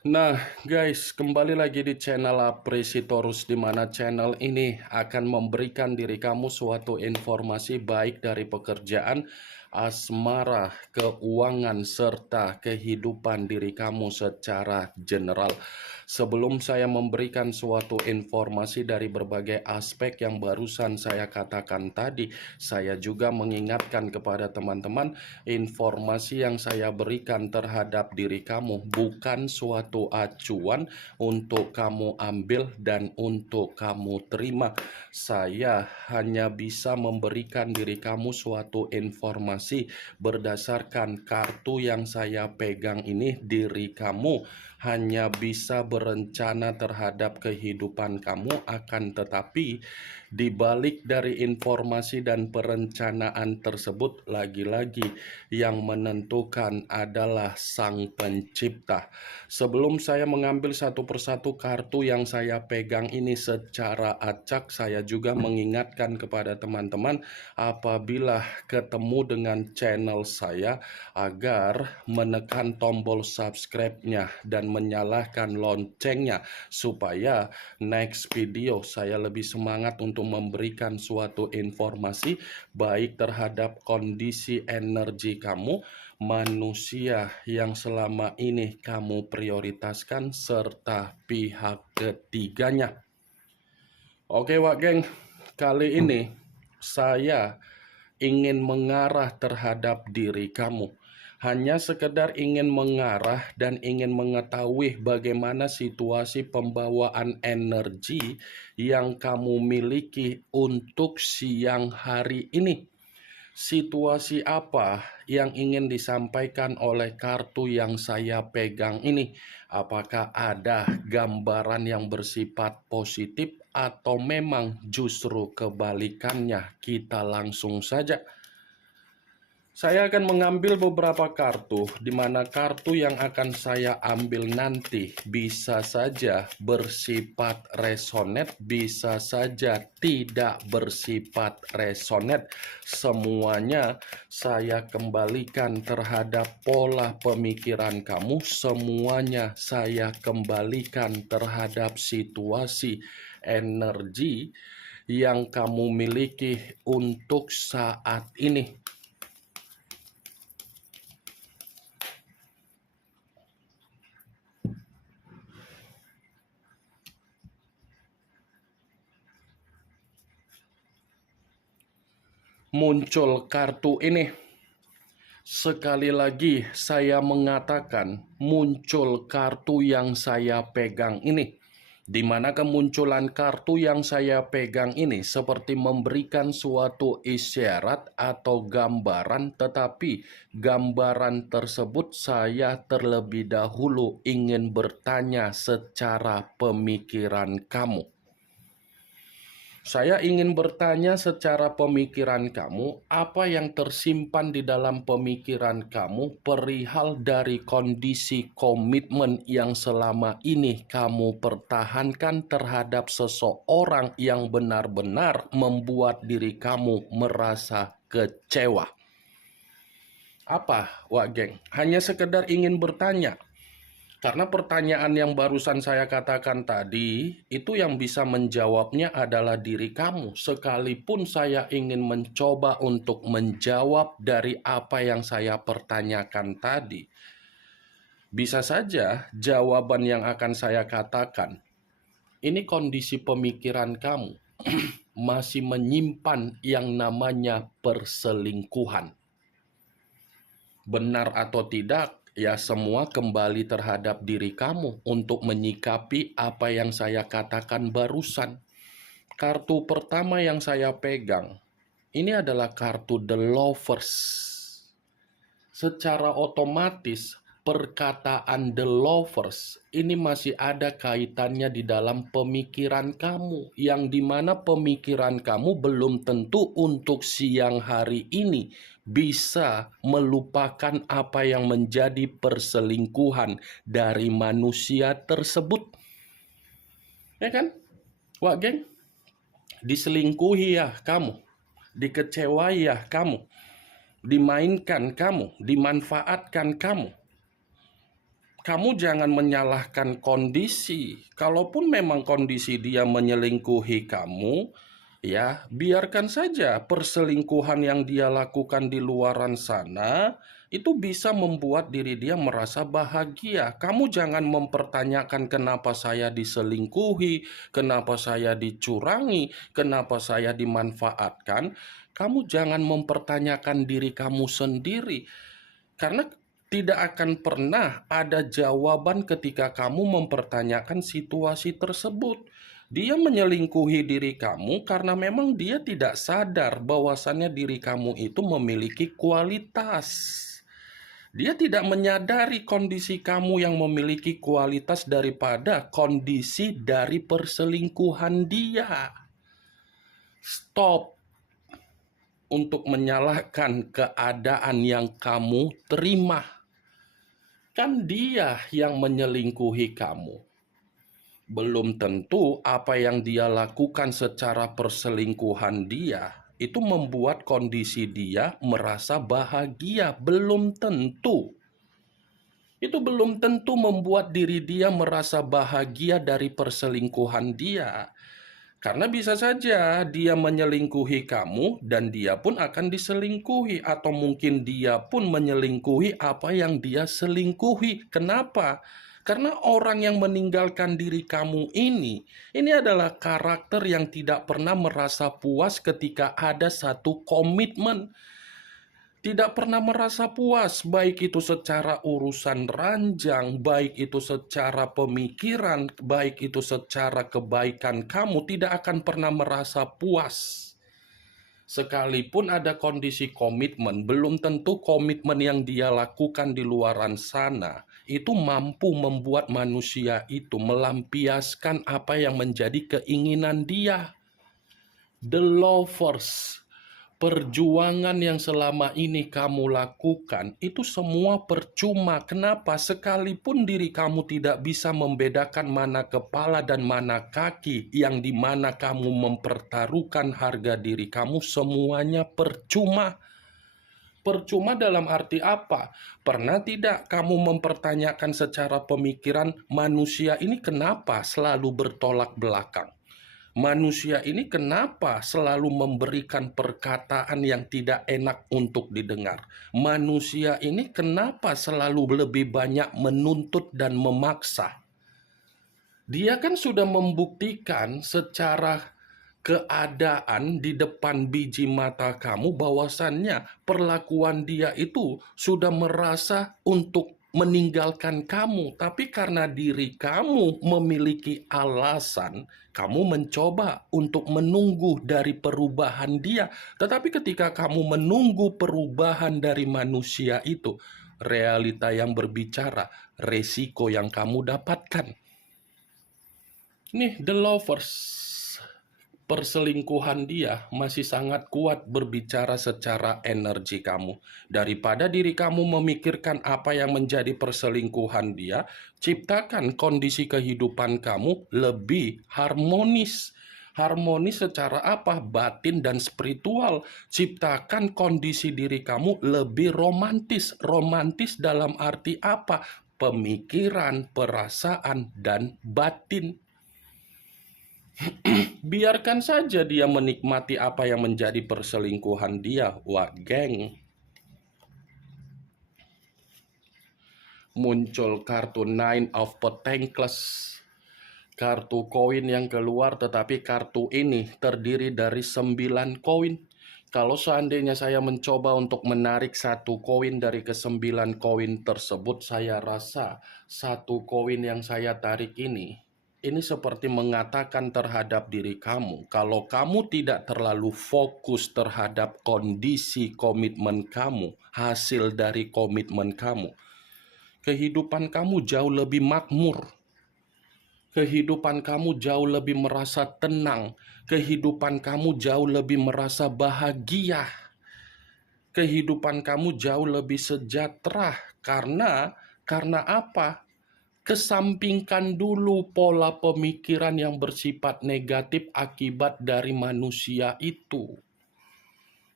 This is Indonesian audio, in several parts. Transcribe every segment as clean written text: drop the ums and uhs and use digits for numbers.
Nah, guys, kembali lagi di channel Apresitorus, di mana channel ini akan memberikan diri kamu suatu informasi baik dari pekerjaan, asmara, keuangan, serta kehidupan diri kamu secara general. Sebelum saya memberikan suatu informasi dari berbagai aspek yang barusan saya katakan tadi, saya juga mengingatkan kepada teman-teman, informasi yang saya berikan terhadap diri kamu bukan suatu acuan untuk kamu ambil dan untuk kamu terima. Saya hanya bisa memberikan diri kamu suatu informasi berdasarkan kartu yang saya pegang ini. Diri kamu hanya bisa berencana terhadap kehidupan kamu, akan tetapi di balik dari informasi dan perencanaan tersebut, lagi-lagi yang menentukan adalah Sang Pencipta. Sebelum saya mengambil satu persatu kartu yang saya pegang ini secara acak, saya juga mengingatkan kepada teman-teman apabila ketemu dengan channel saya agar menekan tombol subscribe-nya dan menyalakan loncengnya supaya next video saya lebih semangat untuk memberikan suatu informasi baik terhadap kondisi energi kamu, manusia yang selama ini kamu prioritaskan, serta pihak ketiganya. Oke Wak Geng, kali ini saya ingin mengarah terhadap diri kamu. Hanya sekedar ingin mengarah dan ingin mengetahui bagaimana situasi pembawaan energi yang kamu miliki untuk siang hari ini. Situasi apa yang ingin disampaikan oleh kartu yang saya pegang ini? Apakah ada gambaran yang bersifat positif atau memang justru kebalikannya? Kita langsung saja. Saya akan mengambil beberapa kartu, di mana kartu yang akan saya ambil nanti bisa saja bersifat resonate, bisa saja tidak bersifat resonate. Semuanya saya kembalikan terhadap pola pemikiran kamu, semuanya saya kembalikan terhadap situasi energi yang kamu miliki untuk saat ini. Muncul kartu ini. Sekali lagi saya mengatakan muncul kartu yang saya pegang ini. Di mana kemunculan kartu yang saya pegang ini seperti memberikan suatu isyarat atau gambaran, tetapi gambaran tersebut saya terlebih dahulu ingin bertanya secara pemikiran kamu. Saya ingin bertanya secara pemikiran kamu, apa yang tersimpan di dalam pemikiran kamu perihal dari kondisi komitmen yang selama ini kamu pertahankan terhadap seseorang yang benar-benar membuat diri kamu merasa kecewa. Apa, Wak Geng? Hanya sekedar ingin bertanya. Karena pertanyaan yang barusan saya katakan tadi, itu yang bisa menjawabnya adalah diri kamu. Sekalipun saya ingin mencoba untuk menjawab dari apa yang saya pertanyakan tadi, bisa saja jawaban yang akan saya katakan, ini kondisi pemikiran kamu masih menyimpan yang namanya perselingkuhan. Benar atau tidak, ya semua kembali terhadap diri kamu untuk menyikapi apa yang saya katakan barusan. Kartu pertama yang saya pegang, ini adalah kartu The Lovers. Secara otomatis, perkataan The Lovers ini masih ada kaitannya di dalam pemikiran kamu, yang dimana pemikiran kamu belum tentu untuk siang hari ini bisa melupakan apa yang menjadi perselingkuhan dari manusia tersebut. Ya kan? Wak geng, diselingkuhi ya kamu, dikecewai ya kamu, dimainkan kamu, dimanfaatkan kamu. kamu jangan menyalahkan kondisi. Kalaupun memang kondisi dia menyelingkuhi kamu, ya biarkan saja perselingkuhan yang dia lakukan di luaran sana itu bisa membuat diri dia merasa bahagia. Kamu jangan mempertanyakan kenapa saya diselingkuhi, kenapa saya dicurangi, kenapa saya dimanfaatkan. Kamu jangan mempertanyakan diri kamu sendiri. Karena tidak akan pernah ada jawaban ketika kamu mempertanyakan situasi tersebut. Dia menyelingkuhi diri kamu karena memang dia tidak sadar bahwasannya diri kamu itu memiliki kualitas. Dia tidak menyadari kondisi kamu yang memiliki kualitas daripada kondisi dari perselingkuhan dia. Stop untuk menyalahkan keadaan yang kamu terima. Kan dia yang menyelingkuhi kamu. Belum tentu apa yang dia lakukan secara perselingkuhan dia itu membuat kondisi dia merasa bahagia. Belum tentu. Itu belum tentu membuat diri dia merasa bahagia dari perselingkuhan dia. Karena bisa saja dia menyelingkuhi kamu dan dia pun akan diselingkuhi. Atau mungkin dia pun menyelingkuhi apa yang dia selingkuhi. Kenapa? Karena orang yang meninggalkan diri kamu ini adalah karakter yang tidak pernah merasa puas ketika ada satu komitmen. Tidak pernah merasa puas, baik itu secara urusan ranjang, baik itu secara pemikiran, baik itu secara kebaikan kamu, tidak akan pernah merasa puas. Sekalipun ada kondisi komitmen, belum tentu komitmen yang dia lakukan di luaran sana itu mampu membuat manusia itu melampiaskan apa yang menjadi keinginan dia. The lovers. Perjuangan yang selama ini kamu lakukan itu semua percuma. Kenapa? Sekalipun diri kamu tidak bisa membedakan mana kepala dan mana kaki, yang dimana kamu mempertaruhkan harga diri kamu, semuanya percuma. Percuma dalam arti apa? Pernah tidak kamu mempertanyakan secara pemikiran, manusia ini kenapa selalu bertolak belakang? Manusia ini kenapa selalu memberikan perkataan yang tidak enak untuk didengar? Manusia ini kenapa selalu lebih banyak menuntut dan memaksa? Dia kan sudah membuktikan secara keadaan di depan biji mata kamu bahwasannya perlakuan dia itu sudah merasa untuk meninggalkan kamu, tapi karena diri kamu memiliki alasan, kamu mencoba untuk menunggu dari perubahan dia. Tetapi ketika kamu menunggu perubahan dari manusia itu, realita yang berbicara, resiko yang kamu dapatkan. Nih, the lovers. Perselingkuhan dia masih sangat kuat berbicara secara energi kamu. Daripada diri kamu memikirkan apa yang menjadi perselingkuhan dia, ciptakan kondisi kehidupan kamu lebih harmonis. Harmonis secara apa? Batin dan spiritual. Ciptakan kondisi diri kamu lebih romantis. Romantis dalam arti apa? Pemikiran, perasaan, dan batin. Biarkan saja dia menikmati apa yang menjadi perselingkuhan dia. Wah, geng. Muncul kartu Nine of Pentacles. Kartu koin yang keluar, tetapi kartu ini terdiri dari 9 koin. Kalau seandainya saya mencoba untuk menarik satu koin dari ke-9 koin tersebut, saya rasa satu koin yang saya tarik ini seperti mengatakan terhadap diri kamu, kalau kamu tidak terlalu fokus terhadap kondisi komitmen kamu, hasil dari komitmen kamu, kehidupan kamu jauh lebih makmur. Kehidupan kamu jauh lebih merasa tenang. Kehidupan kamu jauh lebih merasa bahagia. Kehidupan kamu jauh lebih sejahtera. Karena apa? Kesampingkan dulu pola pemikiran yang bersifat negatif akibat dari manusia itu.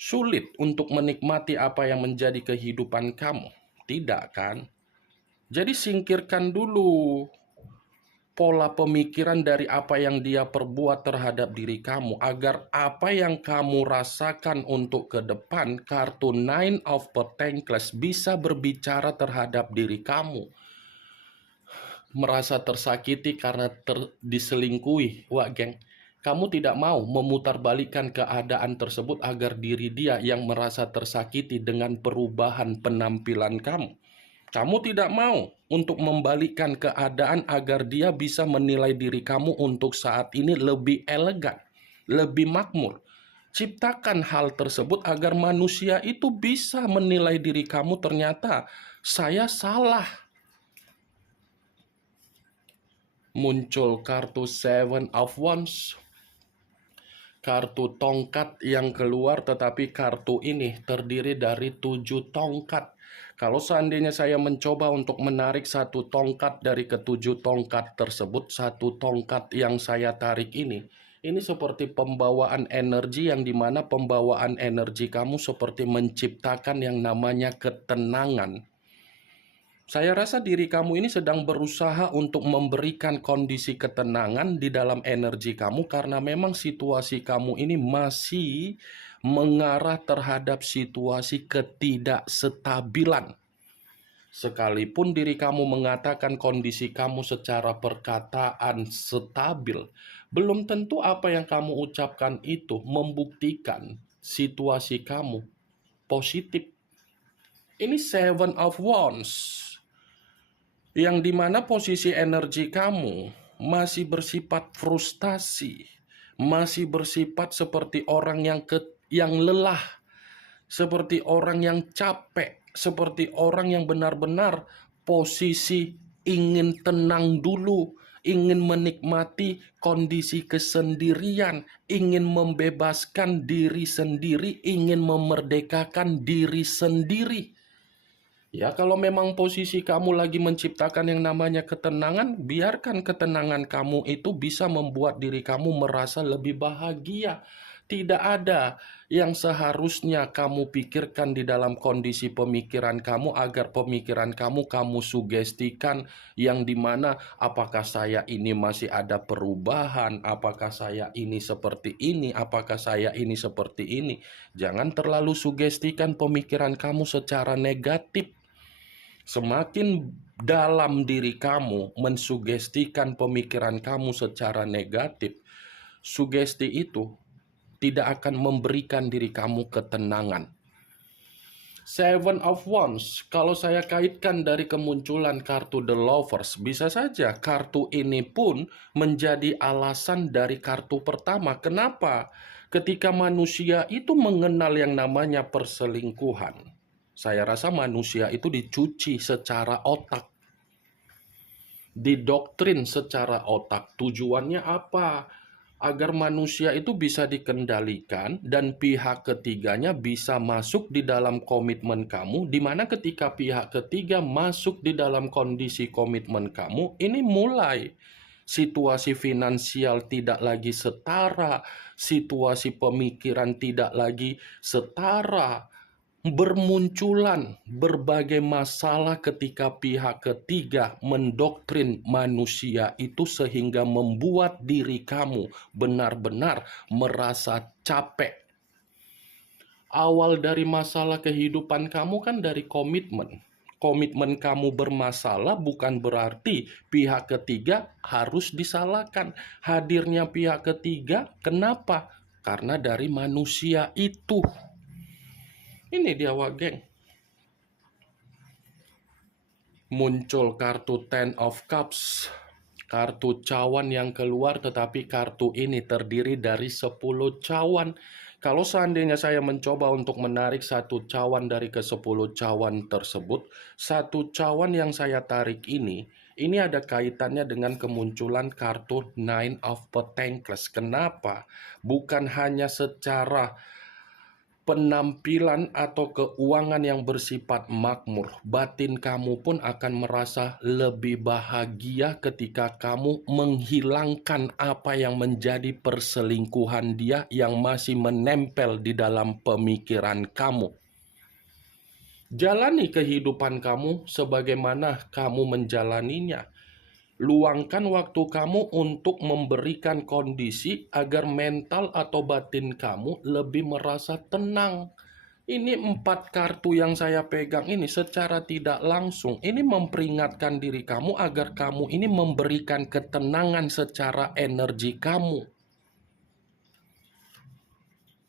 Sulit untuk menikmati apa yang menjadi kehidupan kamu, tidak kan? Jadi singkirkan dulu pola pemikiran dari apa yang dia perbuat terhadap diri kamu, agar apa yang kamu rasakan untuk ke depan, kartu Nine of Pentacles bisa berbicara terhadap diri kamu. Merasa tersakiti karena diselingkuhi, wah geng, kamu tidak mau memutarbalikkan keadaan tersebut agar diri dia yang merasa tersakiti dengan perubahan penampilan kamu. Kamu tidak mau untuk membalikkan keadaan agar dia bisa menilai diri kamu untuk saat ini lebih elegan, lebih makmur. Ciptakan hal tersebut agar manusia itu bisa menilai diri kamu, ternyata saya salah. Muncul kartu Seven of Wands. Kartu tongkat yang keluar, tetapi kartu ini terdiri dari 7 tongkat. Kalau seandainya saya mencoba untuk menarik satu tongkat dari ketujuh tongkat tersebut, satu tongkat yang saya tarik ini seperti pembawaan energi, yang dimana pembawaan energi kamu seperti menciptakan yang namanya ketenangan. Saya rasa diri kamu ini sedang berusaha untuk memberikan kondisi ketenangan di dalam energi kamu, karena memang situasi kamu ini masih mengarah terhadap situasi ketidakstabilan. Sekalipun diri kamu mengatakan kondisi kamu secara perkataan stabil, belum tentu apa yang kamu ucapkan itu membuktikan situasi kamu positif. Ini Seven of Wands, yang dimana posisi energi kamu masih bersifat frustasi, masih bersifat seperti orang yang lelah, seperti orang yang capek, seperti orang yang benar-benar posisi ingin tenang dulu, ingin menikmati kondisi kesendirian, ingin membebaskan diri sendiri, ingin memerdekakan diri sendiri. Ya, kalau memang posisi kamu lagi menciptakan yang namanya ketenangan, biarkan ketenangan kamu itu bisa membuat diri kamu merasa lebih bahagia. Tidak ada yang seharusnya kamu pikirkan di dalam kondisi pemikiran kamu, agar pemikiran kamu sugestikan, yang dimana apakah saya ini masih ada perubahan, apakah saya ini seperti ini, apakah saya ini seperti ini. Jangan terlalu sugestikan pemikiran kamu secara negatif. Semakin dalam diri kamu mensugestikan pemikiran kamu secara negatif, sugesti itu tidak akan memberikan diri kamu ketenangan. Seven of Wands, kalau saya kaitkan dari kemunculan kartu The Lovers, bisa saja kartu ini pun menjadi alasan dari kartu pertama. Kenapa? Ketika manusia itu mengenal yang namanya perselingkuhan, saya rasa manusia itu dicuci secara otak, didoktrin secara otak. Tujuannya apa? Agar manusia itu bisa dikendalikan dan pihak ketiganya bisa masuk di dalam komitmen kamu, di mana ketika pihak ketiga masuk di dalam kondisi komitmen kamu, ini mulai situasi finansial tidak lagi setara, situasi pemikiran tidak lagi setara, bermunculan berbagai masalah ketika pihak ketiga mendoktrin manusia itu, sehingga membuat diri kamu benar-benar merasa capek. Awal dari masalah kehidupan kamu kan dari komitmen. Komitmen kamu bermasalah bukan berarti pihak ketiga harus disalahkan. Hadirnya pihak ketiga, kenapa? Karena dari manusia itu. Ini dia, wah geng. Muncul kartu Ten of Cups, kartu cawan yang keluar, tetapi kartu ini terdiri dari 10 cawan. Kalau seandainya saya mencoba untuk menarik satu cawan dari ke-10 cawan tersebut, satu cawan yang saya tarik ini ada kaitannya dengan kemunculan kartu Nine of Pentacles. Kenapa? Bukan hanya secara penampilan atau keuangan yang bersifat makmur, batin kamu pun akan merasa lebih bahagia ketika kamu menghilangkan apa yang menjadi perselingkuhan dia yang masih menempel di dalam pemikiran kamu. Jalani kehidupan kamu sebagaimana kamu menjalaninya. Luangkan waktu kamu untuk memberikan kondisi agar mental atau batin kamu lebih merasa tenang. Ini 4 kartu yang saya pegang ini secara tidak langsung ini memperingatkan diri kamu agar kamu ini memberikan ketenangan secara energi kamu.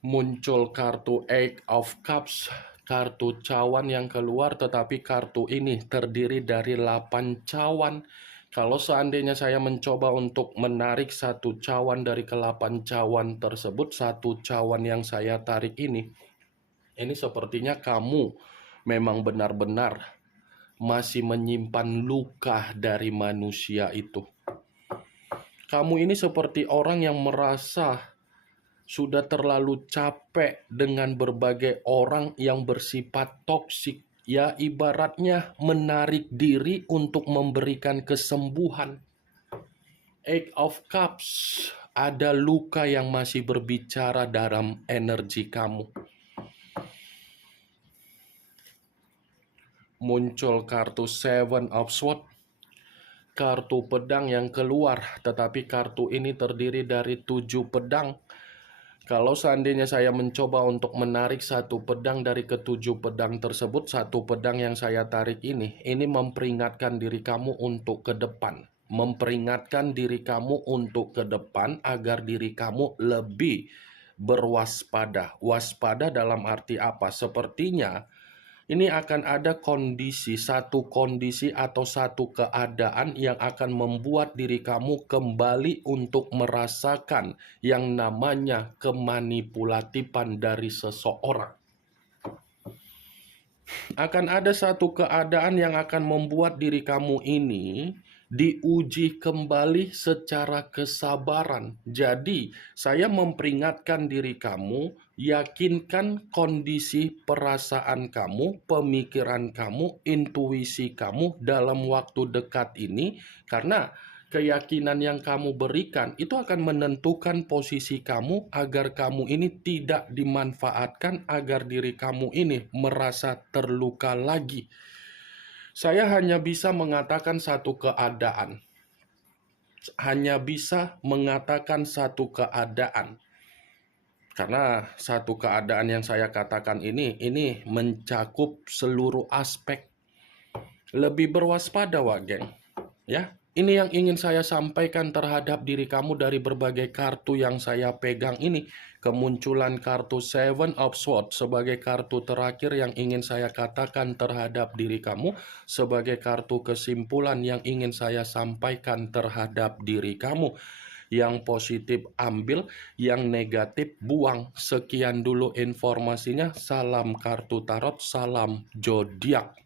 Muncul kartu Eight of Cups, kartu cawan yang keluar, tetapi kartu ini terdiri dari 8 cawan. Kalau seandainya saya mencoba untuk menarik satu cawan dari ke-8 cawan tersebut, satu cawan yang saya tarik ini sepertinya kamu memang benar-benar masih menyimpan luka dari manusia itu. Kamu ini seperti orang yang merasa sudah terlalu capek dengan berbagai orang yang bersifat toksik. Ya, ibaratnya menarik diri untuk memberikan kesembuhan. Eight of Cups, ada luka yang masih berbicara dalam energi kamu. Muncul kartu Seven of Swords, kartu pedang yang keluar, tetapi kartu ini terdiri dari 7 pedang. Kalau seandainya saya mencoba untuk menarik satu pedang dari ke-7 pedang tersebut, satu pedang yang saya tarik ini memperingatkan diri kamu untuk ke depan. Memperingatkan diri kamu untuk ke depan agar diri kamu lebih berwaspada. Waspada dalam arti apa? Sepertinya ini akan ada satu kondisi atau satu keadaan yang akan membuat diri kamu kembali untuk merasakan yang namanya kemanipulatifan dari seseorang. Akan ada satu keadaan yang akan membuat diri kamu ini diuji kembali secara kesabaran. Jadi, saya memperingatkan diri kamu, yakinkan kondisi perasaan kamu, pemikiran kamu, intuisi kamu dalam waktu dekat ini, karena keyakinan yang kamu berikan itu akan menentukan posisi kamu agar kamu ini tidak dimanfaatkan, agar diri kamu ini merasa terluka lagi. Saya hanya bisa mengatakan satu keadaan. Hanya bisa mengatakan satu keadaan. Karena satu keadaan yang saya katakan ini mencakup seluruh aspek. Lebih berwaspada, Wak Geng. Ya, ini yang ingin saya sampaikan terhadap diri kamu dari berbagai kartu yang saya pegang ini. Kemunculan kartu Seven of Swords sebagai kartu terakhir yang ingin saya katakan terhadap diri kamu, sebagai kartu kesimpulan yang ingin saya sampaikan terhadap diri kamu. Yang positif ambil, yang negatif buang. Sekian dulu informasinya. Salam kartu tarot, salam zodiak.